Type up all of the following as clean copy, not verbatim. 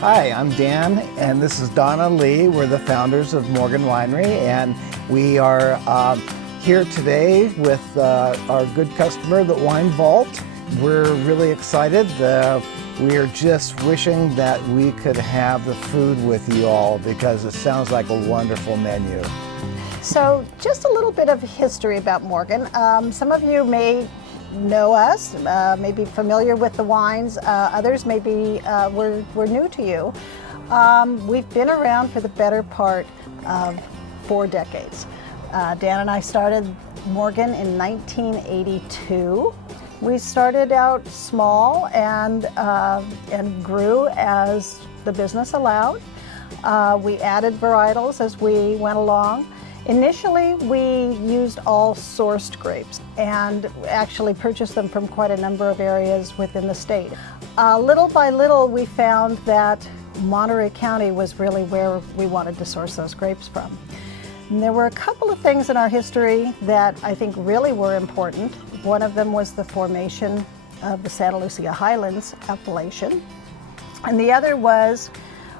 Hi, I'm Dan, and this is Donna Lee. We're the founders of Morgan Winery, and we are here today with our good customer, the Wine Vault. We're really excited. We are just wishing that we could have the food with you all because it sounds like a wonderful menu. So just a little bit of history about Morgan. Some of you may know us, may be familiar with the wines. Others may be, we're new to you. We've been around for the better part of 4 decades. Dan and I started Morgan in 1982. We started out small and grew as the business allowed. We added varietals as we went along. Initially, we used all sourced grapes and actually purchased them from quite a number of areas within the state. Little by little, we found that Monterey County was really where we wanted to source those grapes from. And there were a couple of things in our history that I think really were important. One of them was the formation of the Santa Lucia Highlands appellation, and the other was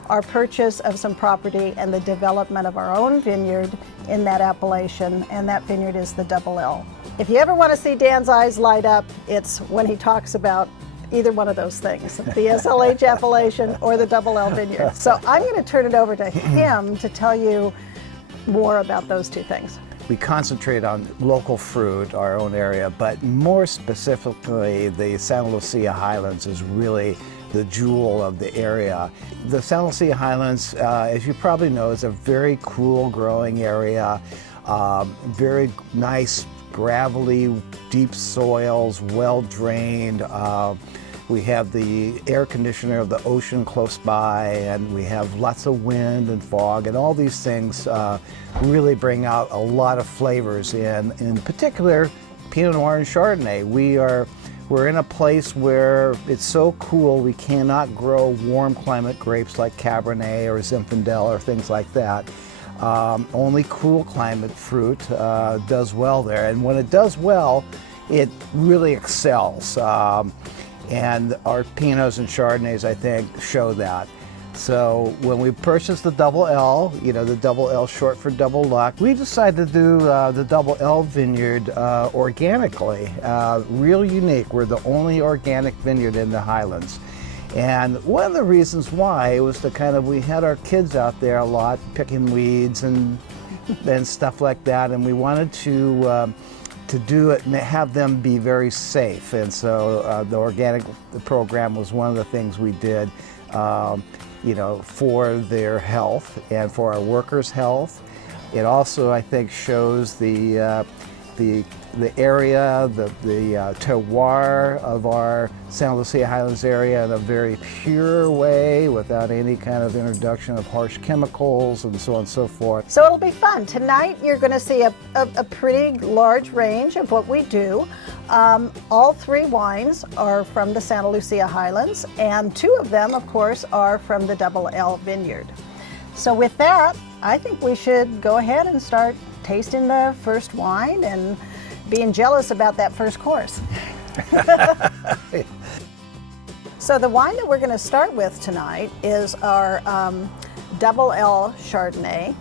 our purchase of some property and the development of our own vineyard in that appellation, and that vineyard is the Double L. If you ever want to see Dan's eyes light up, it's when he talks about either one of those things, the SLH appellation or the Double L vineyard. So I'm going to turn it over to him to tell you more about those two things. We concentrate on local fruit, our own area, but more specifically, the Santa Lucia Highlands is really the jewel of the area. The Santa Lucia Highlands, as you probably know, is a very cool growing area, very nice, gravelly, deep soils, well drained. We have the air conditioner of the ocean close by, and we have lots of wind and fog, and all these things really bring out a lot of flavors. In particular, Pinot Noir and Chardonnay. We're in a place where it's so cool we cannot grow warm climate grapes like Cabernet or Zinfandel or things like that. Only cool climate fruit does well there, and when it does well, it really excels. And our Pinots and Chardonnays, I think, show that. So when we purchased the Double L, you know, the Double L short for Double Luck, we decided to do the Double L vineyard organically, real unique. We're the only organic vineyard in the Highlands. And one of the reasons why was we had our kids out there a lot picking weeds and stuff like that, and we wanted to do it and have them be very safe. And so the organic program was one of the things we did, you know, for their health and for our workers' health. It also, I think, shows the area, the terroir of our Santa Lucia Highlands area in a very pure way without any kind of introduction of harsh chemicals and so on and so forth. So it'll be fun. Tonight you're going to see a pretty large range of what we do. All 3 wines are from the Santa Lucia Highlands, and 2 of them, of course, are from the Double L vineyard. So with that, I think we should go ahead and start tasting the first wine and being jealous about that first course. So the wine that we're going to start with tonight is our Double L Chardonnay.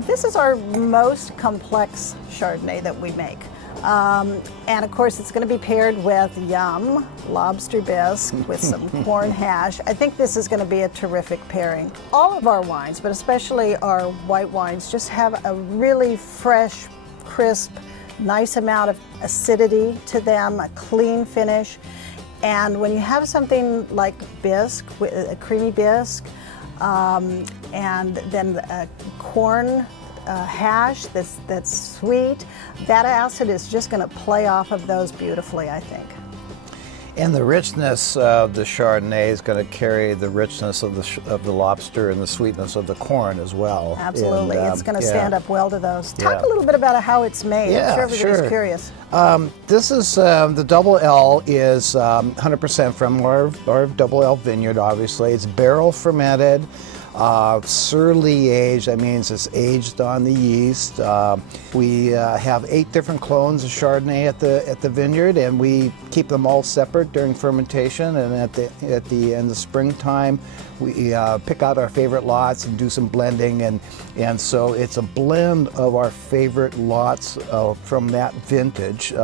This is our most complex Chardonnay that we make. And of course it's going to be paired with yum, lobster bisque with some corn hash. I think this is going to be a terrific pairing. All of our wines, but especially our white wines, just have a really fresh, crisp, nice amount of acidity to them, a clean finish. And when you have something like bisque, a creamy bisque, and then a corn hash that's sweet, that acid is just going to play off of those beautifully, I think. And the richness of the Chardonnay is going to carry the richness of the lobster and the sweetness of the corn as well. Absolutely, it's going to stand up well to those. Talk a little bit about how it's made. I'm sure everybody's curious. This is the Double L is 100% from our Double L vineyard. Obviously, it's barrel fermented. Surly aged, that means it's aged on the yeast. We have 8 different clones of Chardonnay at the vineyard, and we keep them all separate during fermentation. And at the end of springtime, We pick out our favorite lots and do some blending, and so it's a blend of our favorite lots from that vintage,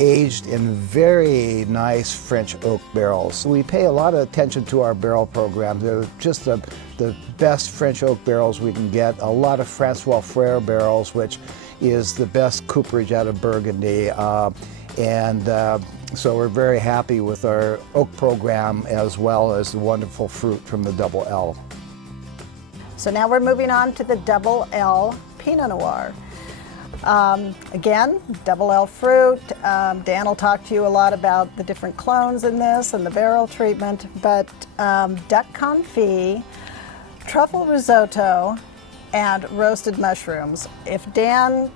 aged in very nice French oak barrels. We pay a lot of attention to our barrel program. They're just the best French oak barrels we can get. A lot of Francois Frère barrels, which is the best cooperage out of Burgundy. So we're very happy with our oak program, as well as the wonderful fruit from the Double L. So now we're moving on to the Double L Pinot Noir. Again, Double L fruit. Dan will talk to you a lot about the different clones in this and the barrel treatment, but duck confit, truffle risotto, and roasted mushrooms. If Dan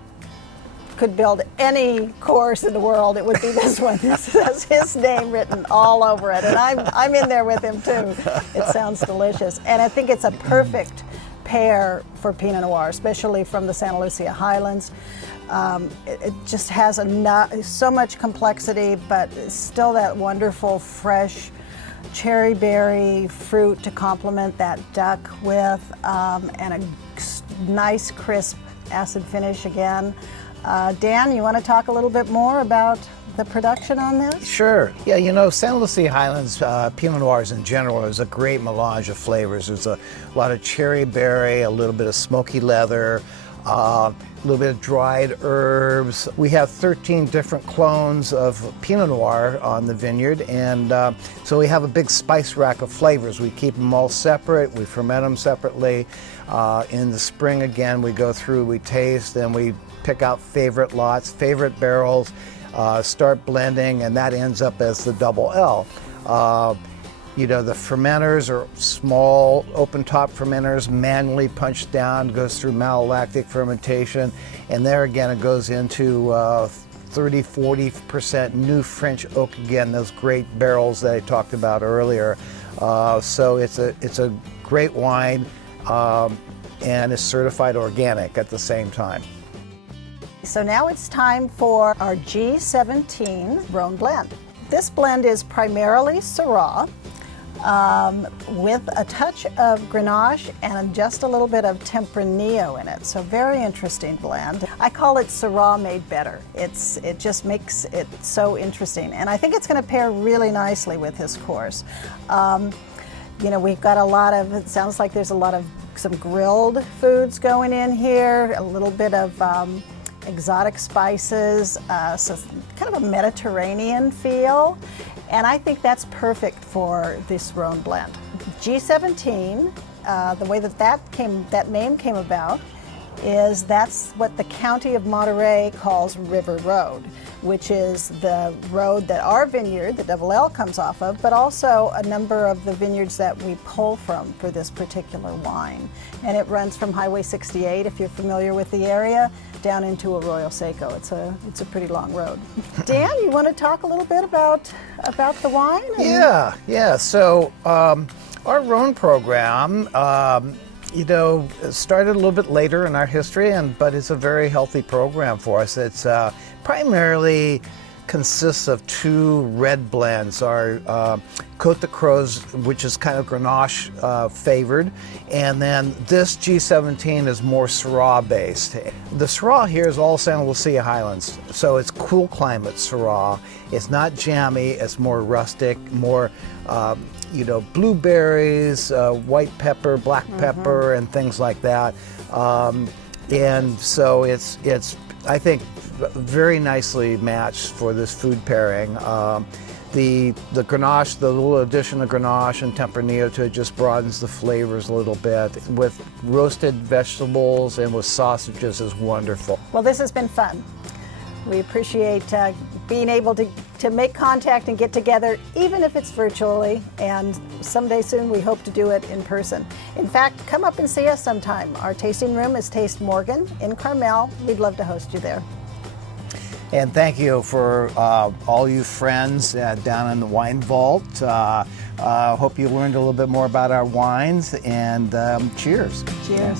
could build any course in the world, it would be this one. This has his name written all over it, and I'm in there with him too. It sounds delicious, and I think it's a perfect pair for Pinot Noir, especially from the Santa Lucia Highlands. It just has so much complexity, but still that wonderful fresh cherry berry fruit to complement that duck with, and a nice crisp acid finish again. Dan, you want to talk a little bit more about the production on this? Sure. Yeah, you know, Santa Lucia Highlands Pinot Noirs in general is a great melange of flavors. There's a lot of cherry berry, a little bit of smoky leather, a little bit of dried herbs. We have 13 different clones of Pinot Noir on the vineyard, and so we have a big spice rack of flavors. We keep them all separate, we ferment them separately. In the spring, again, we go through, we taste, and we pick out favorite lots, favorite barrels, start blending, and that ends up as the Double L. You know, the fermenters are small, open-top fermenters, manually punched down, goes through malolactic fermentation, and there again it goes into 30-40% new French oak again, those great barrels that I talked about earlier. So it's a great wine, and is certified organic at the same time. So now it's time for our G17 Rhone blend. This blend is primarily Syrah, with a touch of Grenache and just a little bit of Tempranillo in it. So very interesting blend. I call it Syrah made better. It just makes it so interesting. And I think it's going to pair really nicely with this course. You know, we've got a lot of, it sounds like there's a lot of some grilled foods going in here, a little bit of exotic spices, so kind of a Mediterranean feel. And I think that's perfect for this Rhone blend. G17, the way that name came about is that's what the county of Monterey calls River Road, which is the road that our vineyard, the Double L, comes off of, but also a number of the vineyards that we pull from for this particular wine. And it runs from Highway 68, if you're familiar with the area, down into Arroyo Seco. It's a pretty long road. Dan, you want to talk a little bit about the wine? Yeah. So our Rhone program, you know, started a little bit later in our history, but it's a very healthy program for us. It's primarily consists of two red blends. Our Côte de Croix, which is kind of Grenache favored, and then this G17 is more Syrah based. The Syrah here is all Santa Lucia Highlands, so it's cool climate Syrah. It's not jammy, it's more rustic, more you know, blueberries, white pepper, black pepper, and things like that. And so it's I think very nicely matched for this food pairing. The Grenache, the little addition of Grenache and Tempranillo to it just broadens the flavors a little bit. With roasted vegetables and with sausages is wonderful. Well, this has been fun. We appreciate being able to make contact and get together, even if it's virtually, and someday soon we hope to do it in person. In fact, come up and see us sometime. Our tasting room is Taste Morgan in Carmel. We'd love to host you there. And thank you for all you friends down in the Wine Vault. Hope you learned a little bit more about our wines, and cheers. Cheers.